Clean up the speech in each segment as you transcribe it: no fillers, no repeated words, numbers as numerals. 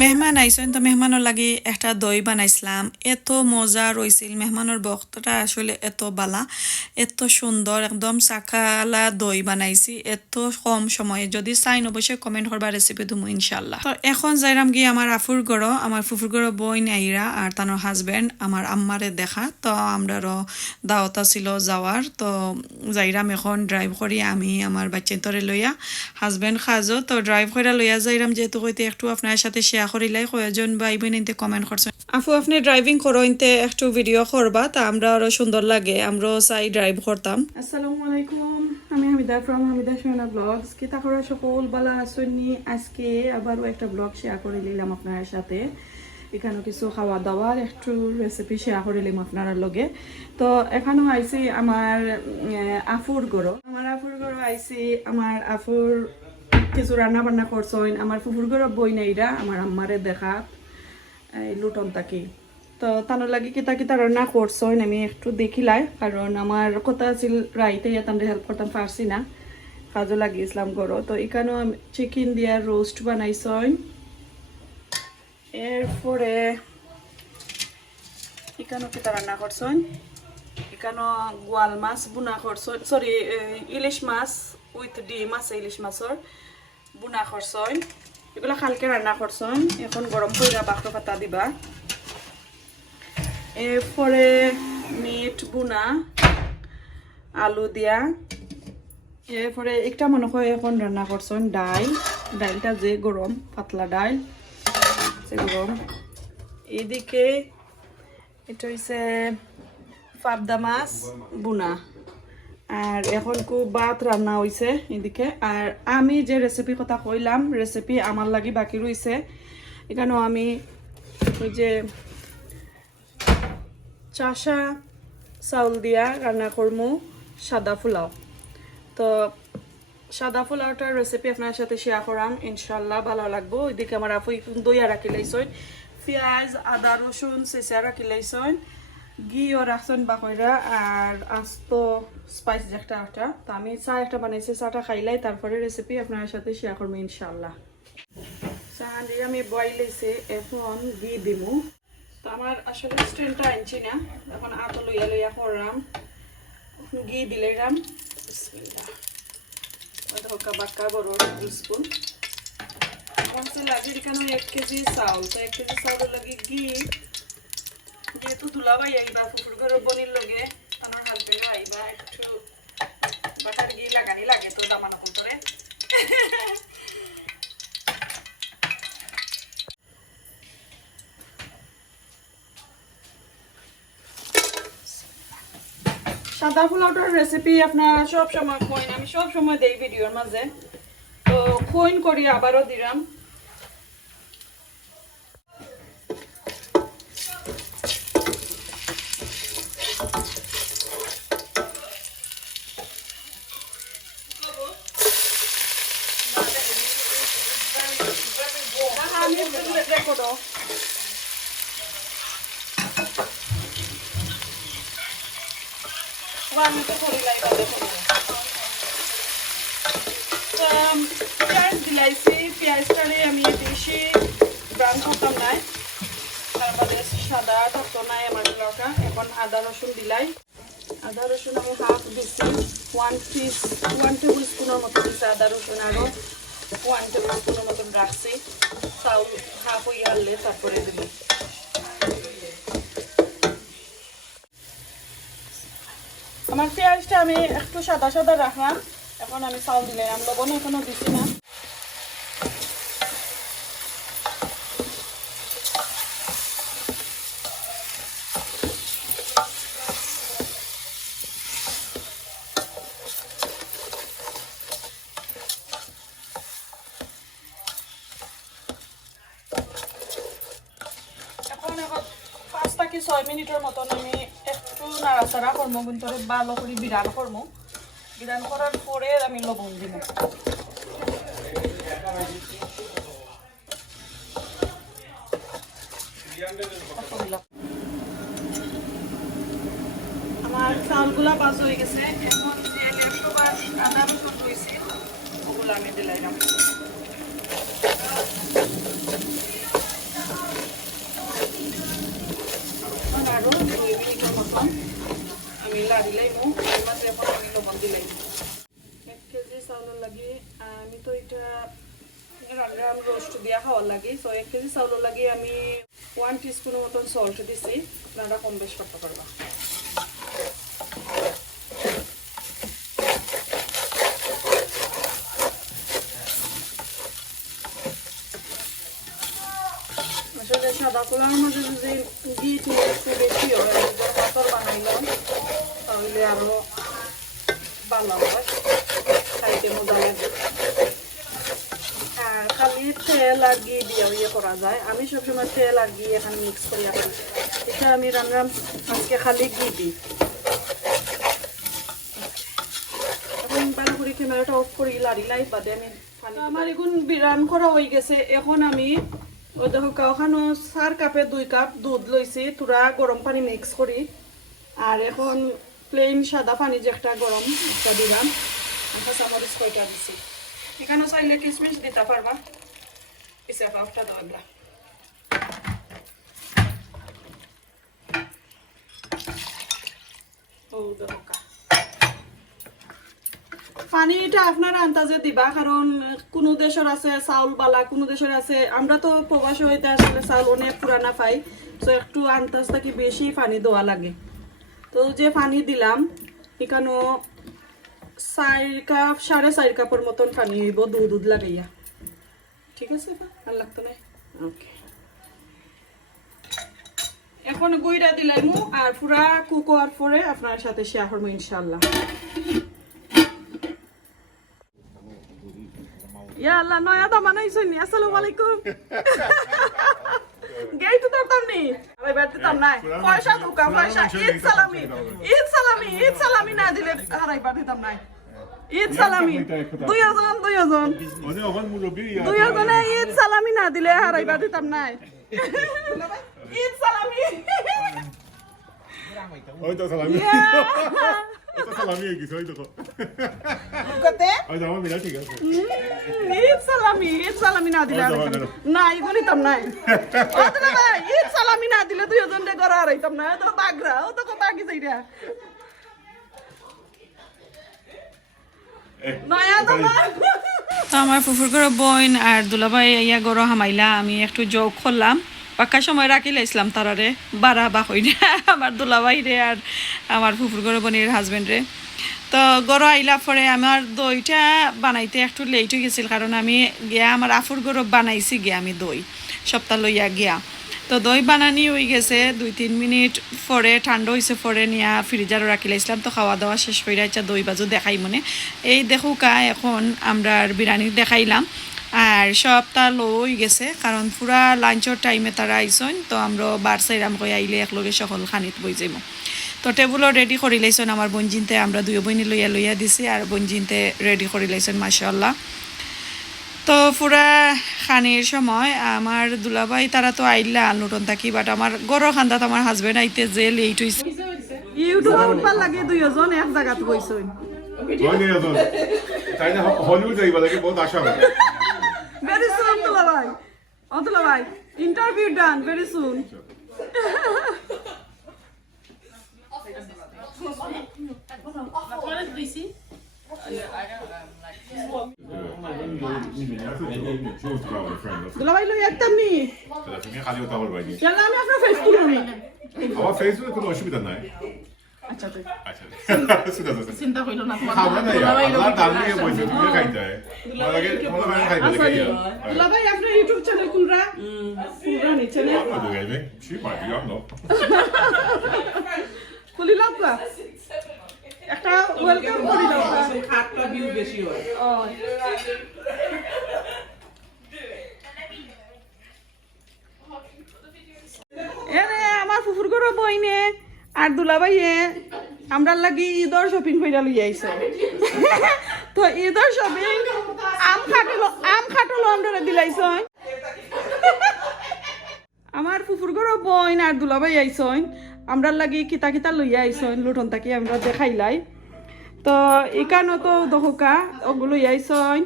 মেহমান আইসেন তো মেহমানের লাগি একটা দই বানাইছিলাম এত মজা রইছিল মেহমানের বক্তটা আসলে এত বালা এত সুন্দর একদম চাকালা দই বানাইছি এত কম সময়ে যদি চাইন অবশ্যই কমেন্ট করবা রেসিপি দিমু ইনশাল্লাহ তো এখন যাইরাম গিয়ে আমার আফুর গড়ো আমার ফুফুর গড়ো বইন আইরা আর তানোর হাজবেন্ড আমার আম্মারে দেখা তো আমরারও দাওয়াত ছিল যাওয়ার তো যাইরাম এখন ড্রাইভ করি আমি আমার বাচ্চাতরে লইয়া হাজবেন্ড খাজো তো ড্রাইভ করে লইয়া যাইরাম যেহেতু কইতে একটু আপনার সাথে শেয়ার করিলাই কয়েকজন ভাই বোন ইনতে কমেন্ট করছেন আপু আপনি ড্রাইভিং করো ইনতে একটু ভিডিও করবা তা আমরা আরো সুন্দর লাগে আমরাও চাই ড্রাইভ করতাম। আসসালামু আলাইকুম, আমি হামিদা ফ্রম হামিদা সোনা ব্লগস। কি তাকরা সকল বালা আসুননি, আজকে আবারও একটা ব্লগ শেয়ার করে নিলাম আপনার সাথে। এখানে কিছু খাওয়া দাওয়ার একটু রেসিপি শেয়ার করে নিলাম আপনার লগে। তো এখানেও আইসি আমার আফুর গড়ো আইসি আমার আফুর কিছু রান্না বান্না করছেন আমার ফুফুর গড়ো বই নাইরা আমার আম্মারে দেখা লুটন তাকি তো তানোর লাগে কিতা কিতা রান্না করছেন আমি একটু দেখিলাই কারণ আমার কথা আছিল রাইতে তাদের হেল্প করতাম পারছি না কাজও লাগিয়েছিলাম গড়ো। তো এখানেও চিকেন দিয়া রোস্ট বানাইছেন, এরপরে এখানেও কিতা রান্না করছেন, এখানেও গোয়াল মাছ বুনা করছেন, সরি ইলিশ মাছ উইথ ডিম আছে ইলিশ মাছের বুনা করছেন, এগুলো কালকে রান্না করছেন এখন গরম করে বাক্র পাতা দিবা। এরপরে মিট বুনা আলু দিয়া, এরপরে একটা মনে হয় এখন রান্না করছেন ডালটা যে গরম পাতলা ডাল যে গরম। এদিকে এটা হচ্ছে পাবদা মাছ বুনা আর এখন খুব ভাত রান্না হয়েছে এদিকে। আর আমি যে রেসিপি কথা কইলাম রেসিপি আমার লাগি বাকি রয়েছে, এখানেও আমি ওই যে চাষা চাউল দিয়া রান্না করমু সাদা পোলাও। তো সাদা পোলাওটার রেসিপি আপনার সাথে শেয়ার করাম ইনশাল্লাহ, ভালো লাগবো। ওইদিকে আমার আপু দইয়া রাখি লাইছেন, পেঁয়াজ আদা রসুন চেঁচা রাখি লাইছেন, ঘিও রাখছেন বাকইরা আর আস্ত স্পাইস একটা একটা। তো আমি চা একটা বানাইছি, চাটা খাইলাই তারপরে রেসিপি আপনার সাথে শেয়ার করবো ইনশাল্লাহ। চা দিয়ে আমি বয়েল হয়েছে, এখন ঘি দিমু। তো আমার আসলে স্ট্যান্ডটা আনছি না, এখন আত লইয়া লইয়া করলাম, ঘি দিলাম হালকা বাক্কা বড় স্পুন। আমার লাগে এখানে 1 কেজি চাউল, তো 1 কেজি চাউলের লাগে ঘি যেহেতু দুলাভাই আইবা ফুফুর ঘর বনির লগে আমার হাজবেন্ড আইবা একটু বাটার ঘি লাগানি লাগে তো দামানো করে। সাদা পোলাওটার রেসিপি আপনারা সব সময় কইন, আমি সব সময় দেই ভিডিওর মাঝে, তো কইন করি আবারও দিলাম। পেঁয়াজ দিলাইছি, পেঁয়াজটারে আমি বেশি ব্রাউন করতাম নাই, তারপরে সাদা থাকতো নাই আমার লঙ্কা। এখন আদা রসুন দিলাই, আদা রসুন আমি হাফ দিচ্ছি, 1 টেবিল স্পুনের মতো দিচ্ছি আদা রসুন, আরও 1 টেবিল স্পুনের মতন রাখছি। চাউল হাফ হয়ে আনলে তারপরে দিবি। আমার পেঁয়াজটা আমি একটু সাদা সাদা রাখলাম, এখন আমি চাউল দিলাম, লবণ এখনো দিচ্ছি না। এখন 5 থেকে 6 মিনিটের মতন আমি একটু নাড়াচাড়া করবো, কিন্তু ভালো করে বিরান করবো। বিরান করার পরে আমি লবণ দিব। আমার চাউলগুলা বাজ হয়ে গেছে, এখন যে একটু আদা রসুন হয়েছে ওগুলো আমি দিলাম। লাড়ি লাইমু এর মাঝে এখন আমি লবণ দিলাম 1 কেজি চাউল লাগি আমি তো এটা রান্নাম রোস্ট দিয়া খাওয়ার লাগি সো 1 কেজি চাউল লাগি আমি 1 টিস্পুন মতন সল্ট দিছি আপনারা কম বেশ করতে পারবা আসলে সাদা পোলাওর মধ্যে যদি ঘি একটু বেশি হয় পাতর বানাইলাম তাহলে আরো ভালো হয় খাইতে মজা লাগে আর খালি তেল আর ঘি দিয়ে করা যায় আমি সবসময় তেল আর ঘি এখানে মিক্স করি এটা আমি রান্নাম আজকে খালি ঘি দিই এখন ভালো করে ক্যামেরাটা অফ করি লাড়ি লাই বাদে আমি আমার এখন বিরান করা হয়ে গেছে এখন আমি ও দেখো ওখানে 4 কাপে 2 কাপ দুধ লইছি তুরা গরম পানি মিক্স করি আর এখন প্লেন সাদা পানি যে একটা গরম একটা দিলাম একটা চামচ কয়টা দিছি এখানে চাইলে কিশমিশ দিতে পারবা পিছে পাউটা দেওয়া ও দেখো পানিটা আপনারা আন্দাজে দিবা কারণ কোন দেশের আছে চাউল বালা কোন দেশের আছে আমরা তো প্রবাসী হইতে আসলে চাউল অনেক পুরানা পাই তো একটু আন্দাজ থাকি বেশি পানি দেওয়া লাগে তো যে পানি দিলাম এখানে 4 কাপ 4.5 কাপের মতন পানি হইব দুধ লাগাইয়া ঠিক আছে আর লাগতো না ওকে এখন গুইরা দিলাইমু আর পুরা কুক হওয়ার পরে আপনার সাথে শেয়ার করবো ইনশাআল্লাহ Ya Allah, noya da mana isuni. Assalamualaikum. Gay tu tam ni. Abai berarti tam nai. Paisa duka, paisa. Eid salami na dile. Harai berarti tam nai. Eid salami. Duyajon. Duyajone Eid salami na dile. Harai berarti tam nai. Eid salami. Oi to salami. Ito salami hai kisi oi to. Kote? Oi jawa mila thik ache. Eid salami na dile. Na igoni tam nai. Odla bhai, Eid salami na dile duyajon de gora harai tam nai. To bagra, o to ko bagi saida. নয়া তোমার তো আমার ফুফুর করে বোন আর দুলাভাই ইয়া গরো হামাইলা আমি একটু যোগ করলাম পাক্কা সময় রাখি লাইছিলাম তারারে বাড়া বা হই না আমার দুলাভাই রে আর আমার ফুফুর করে বোনের হাজবেন্ড রে তো গরো আইলা পরে আমার দইটা বানাইতে একটু লেট হয়ে গেছিল কারণ আমি গিয়া আমার আফুর গরো বানাইছি গিয়া আমি দই সপ্তাহ লইয়া গিয়া তো দই বানানি হয়ে গেছে 2-3 মিনিট পরে ঠান্ডা হয়েছে পরে নিয়ে ফ্রিজারও রাখি লাইছিলাম তো খাওয়া দাওয়া শেষ হয়ে যাচ্ছে দই বাজু দেখাই মনে এই দেখো কা এখন আমরা বিরিয়ানি দেখাইলাম আর সবটা লো হয়ে গেছে কারণ পুরা লাঞ্চের টাইমে তারা আইসন তো আমরা বারসাইরাম কই আইলে একলগে সকল খানিত বই যাইব তো টেবুলও রেডি করে লাইছেন আমার বঞ্জিনতে আমরা দুই বইনি লইয়া দিছি আর বঞ্জিনতে রেডি করে লাইছেন মাশাআল্লাহ তো পুরা খানির সময় আমার দুলাভাই তারা তো আইলা নতুন থাকি বাট আমার গরো খান্দাত আমার হাজবেন্ড আইতে যে লেট হইছে ইউটিউবে উঠবার লাগে দুইজন এক জায়গাত বইছই দুইজন তাই না হলিউড যাইবা লাগে বহুত আশা হয় ভেরি সুন দুলাভাই ইন্টারভিউ ডান ভেরি সুন দুলাভাই লই একদম নি তুমি খালি ওটা বলবাই নি চল আমি আপনার ফেস তুলব না আমার ফেসবুকে কোনো অসুবিধা নাই আচ্ছা তুই আচ্ছা সুদা চিন্তা কইলো না খাওয়া না আল্লাহ দাঁড়িয়ে বসে তুমি খাইতে হয় লাগে তোমার মানে খাইতে লাগে দুলাভাই আপনার ইউটিউব চ্যানেল খুলরা নি চ্যানেল আমি গাইবে সি পারি আমনো খুলি লাগবা একটা ওয়েলকাম করি দাও খাটটা ভিউ বেশি হয় এরে আমার ফুফুর গরো বইনে আর দুলাভাইয়ে আমরা লাগি ঈদর শপিং কইরা লই আইছে তো ঈদর শপিং আম খাটলো আমরা দিলাইছ আমার ফুফুর গরো বইন আর দুলাভাই আইছন আমরা লাগি কিতা লইয়া আইছন লুটন তাকি আমরা দেখাইলাই তো এখানে তো দহকা ওগুলো আইছন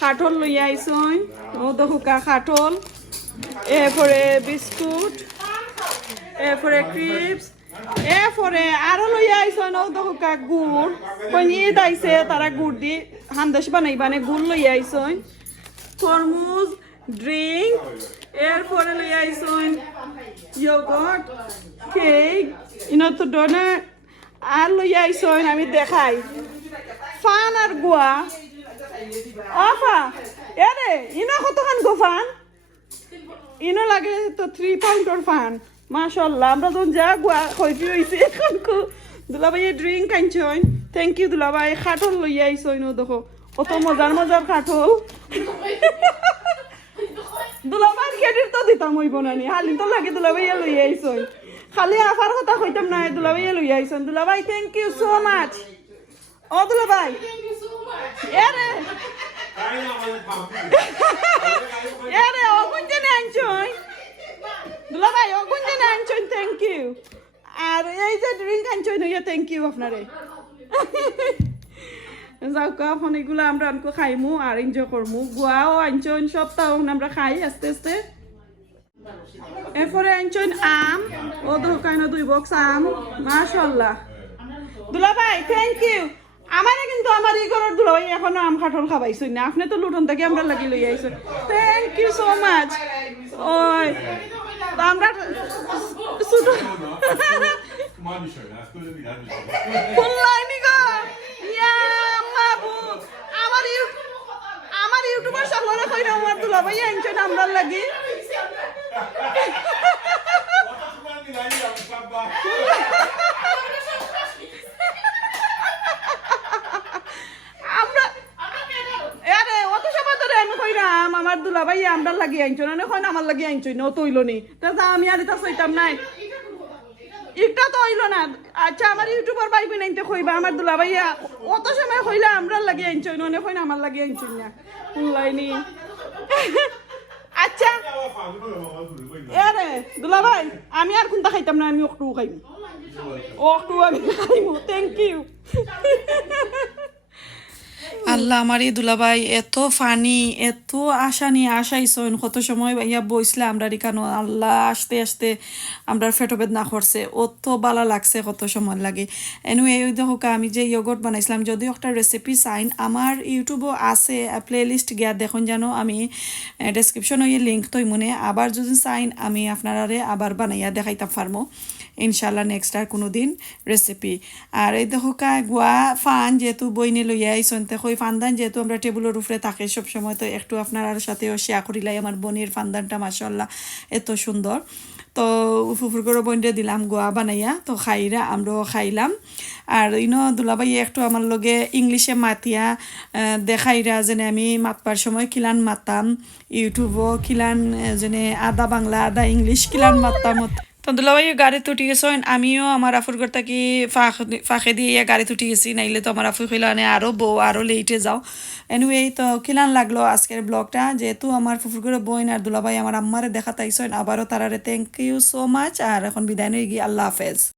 কাঠল লইয়া আইছন ও দহকা কাঠল এরপরে বিস্কুট এরপরে ক্রিপস এরপরে আরো লইয়া আইসন ও দহকা গুড় কই ঈদ আইছে তারা গুড় দি হান্দাস বানাইবানে গুড় লইয়া আইসন তরমুজ ড্রিঙ্ক এরপরে লইয়া আইসন ইয়োগর্ট কেক ইনো তো ডোনাট আর লইয়া আইসন আমি দেখাই ফান আর গুয়া অফা এরে ইনো কতখান গো ফান ইনো লাগে তো 3 পাউন্ডের ফান মাশাআল্লাহ আমরা যখন যা গুয়া হইতে হইছে এখন দুলাভাই ড্রিঙ্ক আনছই থ্যাংক ইউ দুলাভাই খাটল লইয়া আইছই নো দেখো কত মজার মজার খাটল দুলাভাই ক্রেডিট তো দিতাম হইব না নি হালি তো লাগে দুলাভাই লইয়া আইছই খালি আফার কথা কইতাম না দুলাভাই লইয়া আইছন দুলাভাই থ্যাংক ইউ সো মাচ ও দুলাভাই এরে এরে ও গুঞ্জনে আনছই দুলাভাই ও গুঞ্জনে আনছই থ্যাংক ইউ আর এই যে ড্রিঙ্ক আনছই নইয়া থ্যাংক ইউ আপনারে যাও এখন এগুলো আমরা আনকো খাইমু আর এনজয় করমু গুয়াও আনছন সপ্তাহ আমরা খাই আস্তে আস্তে এরপরে আনছন আম ও দোকান 2 বক্স আম মাশাআল্লাহ দুলাভাই থ্যাংক ইউ আমারে কিন্তু আমার এই ঘরের দুলাভাই এখনো আম খাটল খাবাইছই না আপনি তো লুটন থেকে আমরা লাগি লই আইছেন থ্যাংক ইউ সো মাচ ওই তো আমরা শুধু ফুললাইনি গো ইয়া মাবু আমার ইউটিউবার সকলরে কইরা আমার দুলাভাই আনছেন আমরা লাগি আমার দুলাভাই আমরা লাগি আনছো না কই আমার লাগি আনছো না তো হইলো নি তা আমি আর এটা চাইতাম নাই একটা তো হইলো না আচ্ছা আমার ইউটিউবার ভাই বোন আনতে কইবা আমার দুলাভাই অত সময় কইলা আমরা লাগি আনছো না কই না আমার লাগি আনছো না শুনলাইনি আচ্ছা আরে দুলাভাই আমি আর কোনটা খাইতাম না আমি একটু খাইম একটু আমি খাইমু থ্যাংক ইউ আল্লাহ আমার এই দুলাভাই এত ফানি এত আশা নিয়ে আসাইছন কত সময় ভাইয়া বইসলে আমরা কেন আল্লাহ আসতে আসতে আমরা ফেটো বেদনা করছে অত বালা লাগছে কত সময় লাগে এনু এই দেখো আমি যে ইয়োগর্ট বানাইছিলাম যদিও একটা রেসিপি চাইন আমার ইউটিউবও আছে প্লে লিস্ট গিয়া দেখুন জানো আমি ডেসক্রিপশন ওই লিঙ্ক তৈ মনে আবার যদি চাইন আমি আপনারা আবার বানাইয়া দেখাইতাম পারমো ইনশাল্লাহ নেক্সট আর কোনো দিন রেসিপি আর এই দেখো গুয়া ফান যেহেতু বইনে লইয়া আইসন কই ফানদান যেহেতু আমরা টেবিলের উপরে থাকে সবসময় তো একটু আপনার সাথেও শেয়ার করিলাই আমার বোনের ফানদানটা মাশাআল্লাহ এত সুন্দর তো ফুফুর করে বইনরে দিলাম গোয়া বানাইয়া তো খাইরা আমরাও খাইলাম আর ইনো দুলাভাই একটু আমার লগে ইংলিশে মাতিয়া দেখাইরা যেনে আমি মাতবার সময় কিলান মাতাম ইউটিউবও কিলান যেনে আদা বাংলা আদা ইংলিশ কিলান মাতাম তো দুলাভাই গাড়িতে উঠে গেছেন আমিও আমার আফুর ঘর থাকি ফাঁকে দিয়ে গাড়িতে উঠে গেছি নাইলে তো আমার আফু খিলানে আরও বউ আরও লেটে যাও এনিওয়ে তো কিলান লাগলো আজকের ব্লগটা যেহেতু আমার ফুফুর ঘরে বইন আর দুলাভাই আমার আম্মারে দেখা তাইছেন আবারও তারারে থ্যাংক ইউ সো মাচ আর এখন বিদায় নিয়ে গিয়ে আল্লাহ হাফেজ।